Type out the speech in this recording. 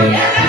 Yeah.